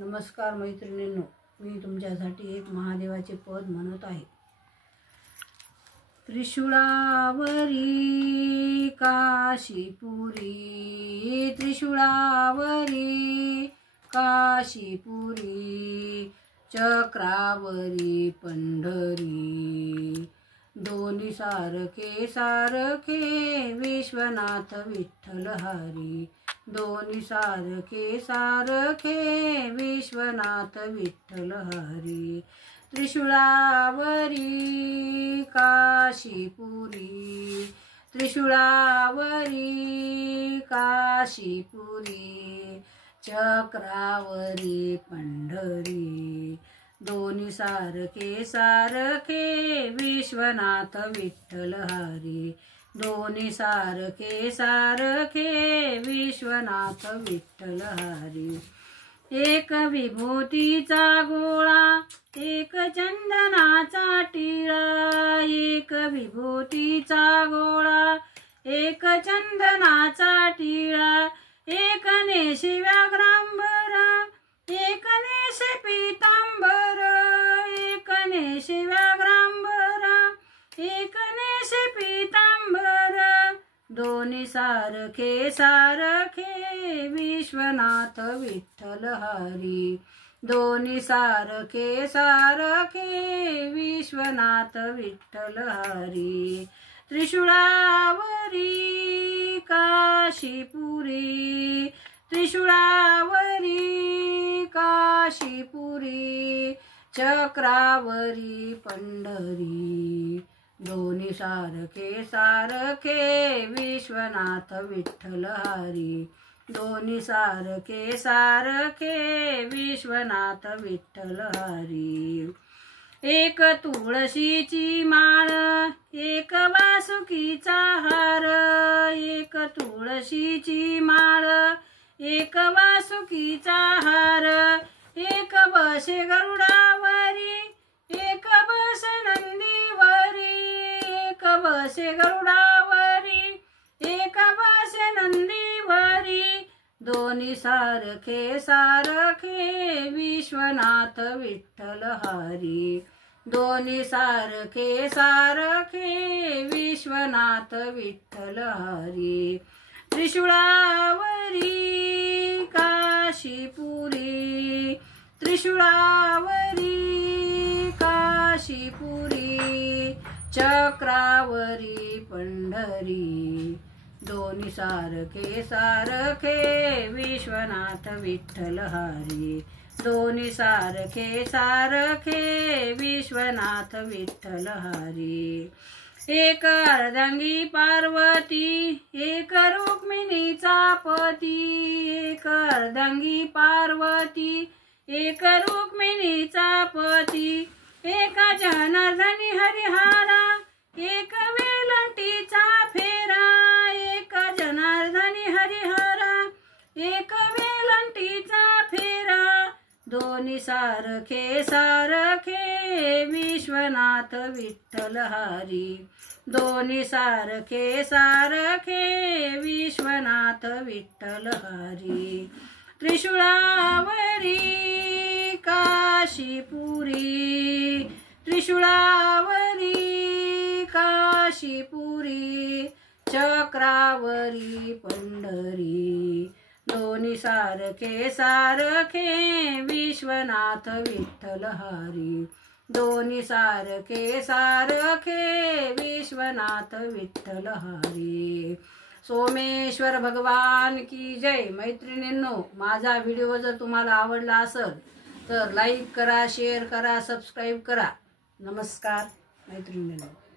नमस्कार मैत्रिणींनो, मी तुमच्यासाठी एक महादेवाचे पद म्हणत आहे। त्रिशूळावरी काशीपुरी, त्रिशूळावरी काशीपुरी, चक्रावरी पंढरी, दोन्ही सारखे सारखे विश्वनाथ विठ्ठल हरी, दोन्ही सारखे सारखे विश्वनाथ विठ्ठल हरी। त्रिशूळावरी काशीपुरी, त्रिशूळावरी काशीपुरी, चक्रावरी पंढरी, दोन्ही सारखे सारखे विश्वनाथ विठ्ठल हरी, दोन्ही सारखे सारखे विश्वनाथ विठ्ठल हरी। एक विभूतीचा गोळा, एक चंदनाचा टिळा, एक विभूतीचा गोळा, एक चंदनाचा टिळा, एक नेशी व्याघ्रांबर, एक नेशी पीतांबर, एक नेशी व्याघ्रांबर, एक नेशी पीतांबर, दोन्ही सारखे सारखे विश्वनाथ विठ्ठल हरी, दोन्ही सारखे सारखे विश्वनाथ विठ्ठल हरी। त्रिशूळावरी काशीपुरी, त्रिशूळावरी काशीपुरी, चक्रावरी पंढरी, दोन्ही सारखे सारखे विश्वनाथ विठ्ठल हरी, दोन्ही सारखे सारखे विश्वनाथ विठ्ठल हरी। एक तुळशीची माळ, एक वासुकीचा हार, एक तुळशीची माळ, एक वासुकीचा हार, एक बसे गरुडावरी, एक बसे नंदीवरी, एक बसे गरुडावरी, एक बसे नंदीवरी, दोन्ही सारखे सारखे विश्वनाथ विठ्ठल हरी, दोन्ही सारखे सारखे विश्वनाथ विठ्ठल हरी। त्रिशूळावरी काशीपुरी, त्रिशूळावरी काशीपुरी, चक्रावरी पंढरी, दोन्ही सारखे सारखे विश्वनाथ विठ्ठल हरी, दोन्ही सारखे सारखे विश्वनाथ विठ्ठल हरी। एक अर्धांगी पार्वती, एक रुक्मिणीचा पती, एक अर्धांगी पार्वती, एक रुक्मिणीचा पती, एक जनार्दनी हरिहरा, एक वेलंटीचा फेरा, एक जनार्दनी हरिहरा, एक वेलंटीचा फेरा, दोन्ही सारखे सारखे विश्वनाथ विठ्ठल हरी, दोन्ही सारखे सारखे विश्वनाथ विठ्ठल हरी। त्रिशूळावरी काशीपुरी, त्रिशूळावरी काशीपुरी, चक्रावरी पंढरी, दोन्ही सारखे सारखे विश्वनाथ विठ्ठल हरी, दोन्ही सारखे सारखे विश्वनाथ विठ्ठल हरी। सोमेश्वर भगवान की जय। मैत्रिणींनो, माझा व्हिडिओ जर तुम्हाला आवडला असेल तर लाईक करा, शेअर करा, सबस्क्राईब करा। नमस्कार मैत्रिणींनो।